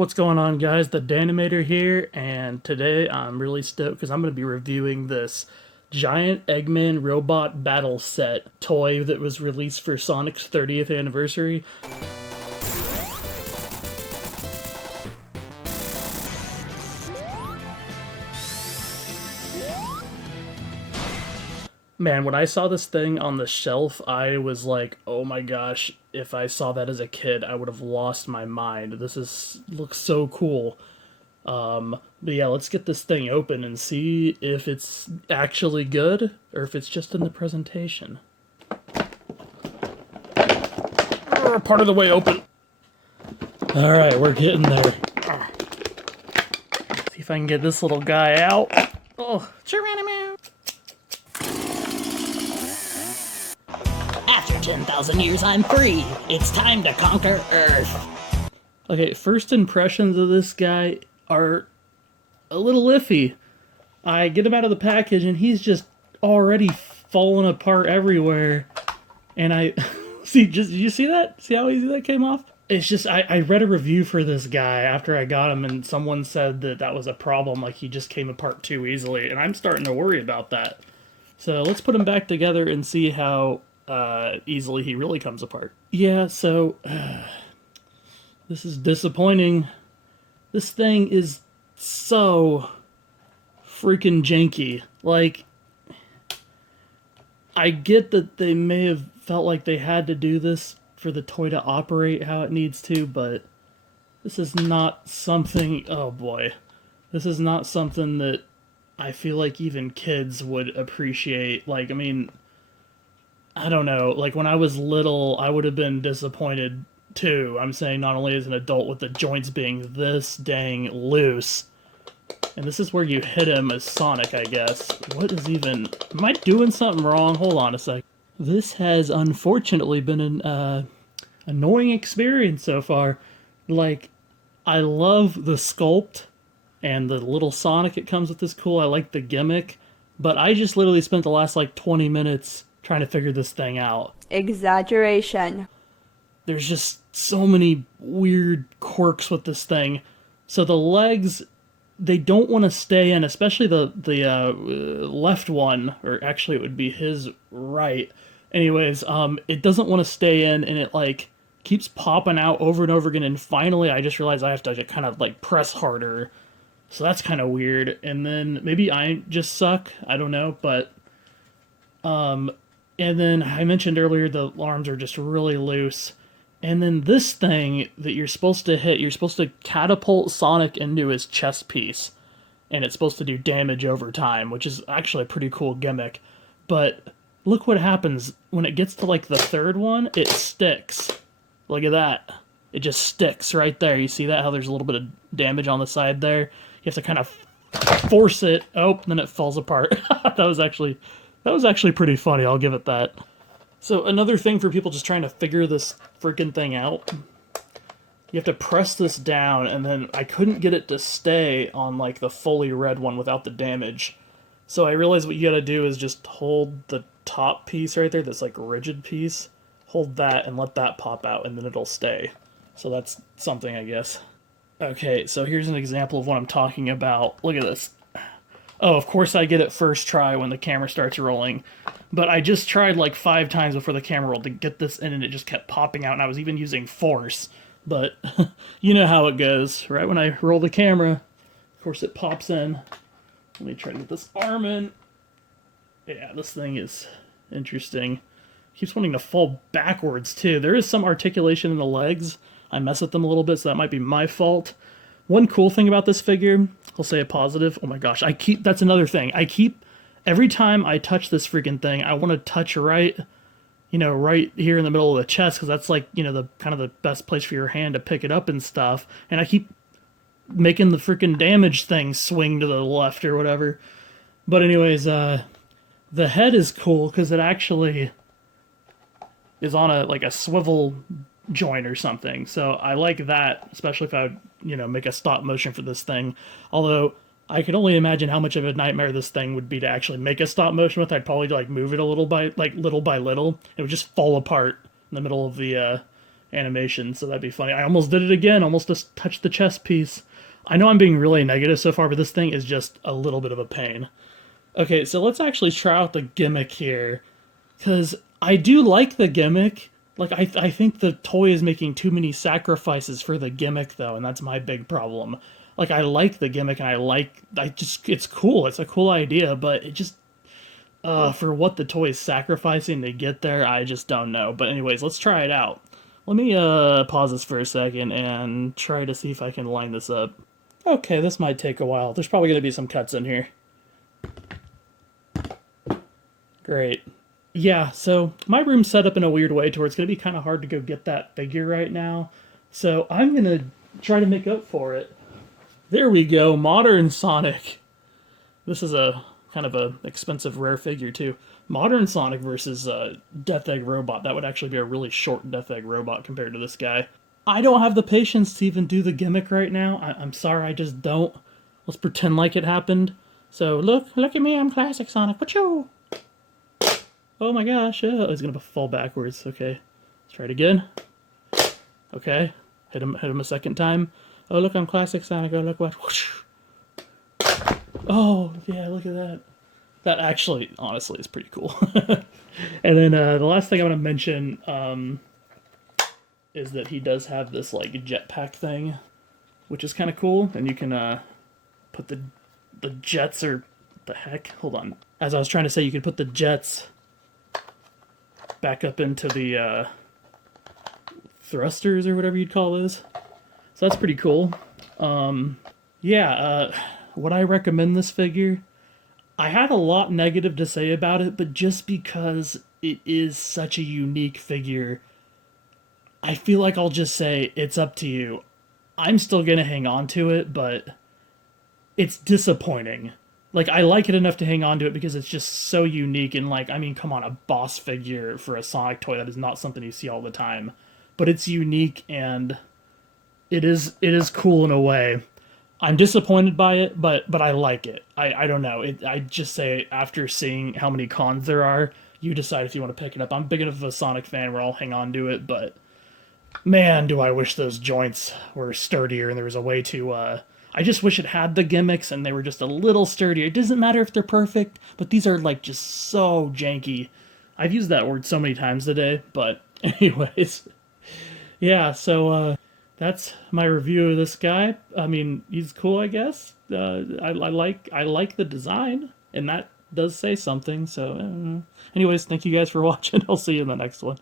What's going on, guys? The Danimator here, and today I'm really stoked because I'm going to be reviewing this giant Eggman robot battle set toy that was released for Sonic's 30th anniversary. Man, when I saw this thing on the shelf, I was like, oh my gosh, if I saw that as a kid, I would have lost my mind. Looks so cool. But yeah, let's get this thing open and see if it's actually good, or if it's just in the presentation. Part of the way open. Alright, we're getting there. See if I can get this little guy out. Oh, Geronimo! After 10,000 years, I'm free. It's time to conquer Earth. Okay, first impressions of this guy are a little iffy. I get him out of the package and he's just already falling apart everywhere. And I... did you see that? See how easy that came off? It's just, I read a review for this guy after I got him, and someone said that was a problem, like he just came apart too easily, and I'm starting to worry about that. So let's put him back together and see how easily he really comes apart. Yeah, so this is disappointing. This thing is so freaking janky. Like, I get that they may have felt like they had to do this for the toy to operate how it needs to, but this is not something, oh boy, this is not something that I feel like even kids would appreciate. Like, I mean, I don't know, like when I was little, I would have been disappointed too. I'm saying not only as an adult with the joints being this dang loose. And this is where you hit him as Sonic, I guess. What is even... Am I doing something wrong? Hold on a sec. This has unfortunately been an annoying experience so far. Like, I love the sculpt and the little Sonic it comes with is cool. I like the gimmick. But I just literally spent the last, like, 20 minutes trying to figure this thing out. Exaggeration. There's just so many weird quirks with this thing. So the legs, they don't want to stay in, especially the left one, or actually it would be his right. Anyways, it doesn't want to stay in, and it like keeps popping out over and over again, and finally I just realized I have to kind of like press harder. So that's kind of weird. And then maybe I just suck, I don't know, but and then I mentioned earlier the arms are just really loose. And then this thing that you're supposed to hit, you're supposed to catapult Sonic into his chest piece. And it's supposed to do damage over time, which is actually a pretty cool gimmick. But look what happens when it gets to like the third one, it sticks. Look at that. It just sticks right there. You see that? How there's a little bit of damage on the side there? You have to kind of force it. Oh, then it falls apart. That was actually pretty funny, I'll give it that. So another thing for people just trying to figure this freaking thing out, you have to press this down, and then I couldn't get it to stay on like the fully red one without the damage. So I realized what you gotta do is just hold the top piece right there, this like rigid piece, hold that and let that pop out, and then it'll stay. So that's something, I guess. Okay, so here's an example of what I'm talking about. Look at this. Oh, of course I get it first try when the camera starts rolling. But I just tried like 5 times before the camera rolled to get this in, and it just kept popping out, and I was even using force. But you know how it goes. Right when I roll the camera, of course it pops in. Let me try to get this arm in. Yeah, this thing is interesting. It keeps wanting to fall backwards too. There is some articulation in the legs. I mess with them a little bit, so that might be my fault. One cool thing about this figure, I'll say a positive. Oh my gosh, that's another thing. Every time I touch this freaking thing, I want to touch right here in the middle of the chest, because that's like, the kind of the best place for your hand to pick it up and stuff. And I keep making the freaking damage thing swing to the left or whatever. But anyways, the head is cool because it actually is on a swivel joint or something. So I like that, especially if I would, make a stop motion for this thing. Although I can only imagine how much of a nightmare this thing would be to actually make a stop motion with. I'd probably like move it little by little. It would just fall apart in the middle of the animation, so that'd be funny. I almost did it again, almost just touched the chest piece. I know I'm being really negative so far, but this thing is just a little bit of a pain. Okay, so let's actually try out the gimmick here, because I do like the gimmick. Like, I think the toy is making too many sacrifices for the gimmick, though, and that's my big problem. Like, I like the gimmick, and it's cool. It's a cool idea, but it just, for what the toy is sacrificing to get there, I just don't know. But anyways, let's try it out. Let me, pause this for a second and try to see if I can line this up. Okay, this might take a while. There's probably going to be some cuts in here. Great. Yeah, so my room's set up in a weird way to where it's going to be kind of hard to go get that figure right now. So I'm going to try to make up for it. There we go, Modern Sonic. This is a kind of a expensive rare figure too. Modern Sonic versus Death Egg Robot. That would actually be a really short Death Egg Robot compared to this guy. I don't have the patience to even do the gimmick right now. I'm sorry, I just don't. Let's pretend like it happened. So look at me, I'm Classic Sonic. Wachoo! Oh my gosh, he's gonna fall backwards. Okay, let's try it again. Okay, hit him a second time. Oh look, I'm Classic Sonic. Oh look what. Whoosh. Oh yeah, look at that. That actually, honestly, is pretty cool. And then the last thing I'm gonna mention is that he does have this like jetpack thing, which is kind of cool, and you can put the jets or the heck. Hold on. As I was trying to say, you could put the jets back up into the thrusters or whatever you'd call those. So that's pretty cool. Yeah, would I recommend this figure? I had a lot negative to say about it, but just because it is such a unique figure, I feel like I'll just say it's up to you. I'm still gonna hang on to it, but it's disappointing. Like, I like it enough to hang on to it because it's just so unique, and like, I mean, come on, a boss figure for a Sonic toy, that is not something you see all the time. But it's unique, and it is cool in a way. I'm disappointed by it, but I like it. I don't know. I just say, after seeing how many cons there are, you decide if you want to pick it up. I'm big enough of a Sonic fan where I'll hang on to it, but man, do I wish those joints were sturdier and there was a way to, I just wish it had the gimmicks and they were just a little sturdier. It doesn't matter if they're perfect, but these are like just so janky. I've used that word so many times today, but anyways. Yeah, so, that's my review of this guy. I mean, he's cool, I guess. I like the design, and that does say something. So, anyways, thank you guys for watching. I'll see you in the next one.